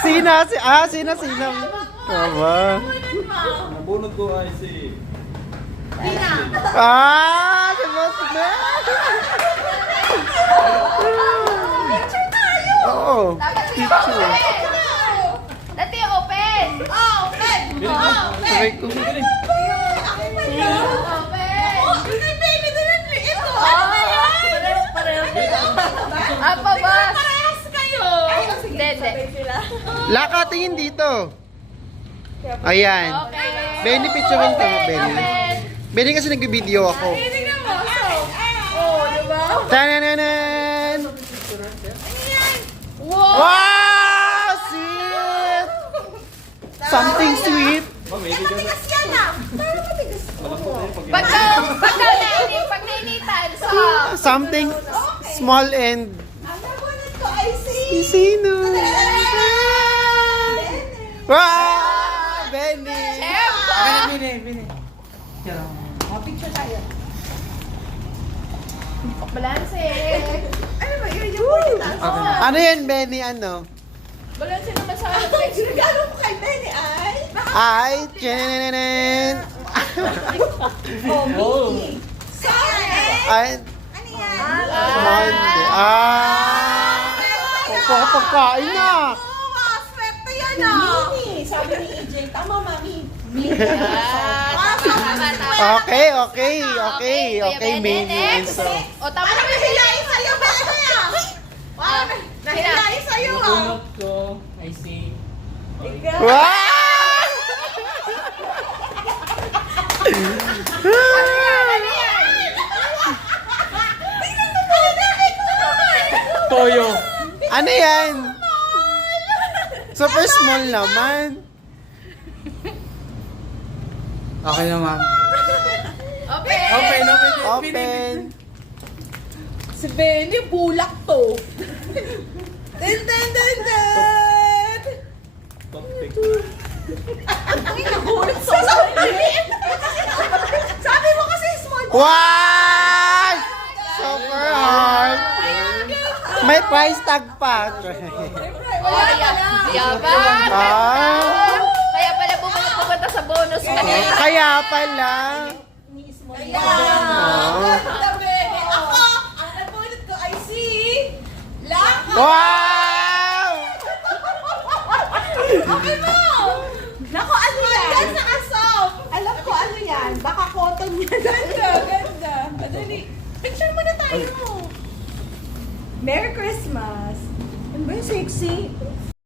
Sina. Sina. Aba. Nabunod ko ay si... Si Boss Ben. Picture tayo! Oo. Picture. Dati open! Open! Try ko. Open! Baby, dali ito! Apa ba? Parehas kayo! Hindi. Laka, tingin dito. Ayan. Okay. Benny, picturein ka mo, Benny. Benny kasi nag-video ako. Tingnan mo. Diba? Tanananan! Wow! Wow! Sweet! Something sweet. Matigas yan ah! Pero matigas Pag nainitan, so... Something small and... Ang nabunod ko ay si... Sino? Wow! Benny! Bini. Picture tayo. Balanse. Ano ba yun? Yung Ano yan, Benny? Ano? balanse naman sa akin. Regalo ko kay Benny ay... Ay, tiyananan! Oh, Mickey. Sorry. Ay, Ano yan? small day. Pagkain na! Oh, swerte yan ah. Mini. Sabi ni EJ. Tama, mami. Mini. Okay, Benny. And so, O, tama na nahilain sa'yo, Benny ah. Nahilain sa'yo ah. Nabunod ko ay si... wow! Ano yan? Tingnan mo ba? Toyo. Ano yan? Super small naman. Okay na, ma'am. Open. Open. Si Benny, bulak to. Dun. Toothpick. Ang inagulat sa Sabi mo kasi small. Wow! Super hard. May price tag pa. Yaban! Ah, Kaya pala pumunta sa bonus ka. kaya pala. Ako, ang nabunod ko ay si Laka. Wow! Okay mo! Nako, ano yan? Hanggang sa asom. Alam ko ano yan. Baka cotton yan. Ganda. Madali. Picture mo na tayo. Merry Christmas. Ano ba yung sexy?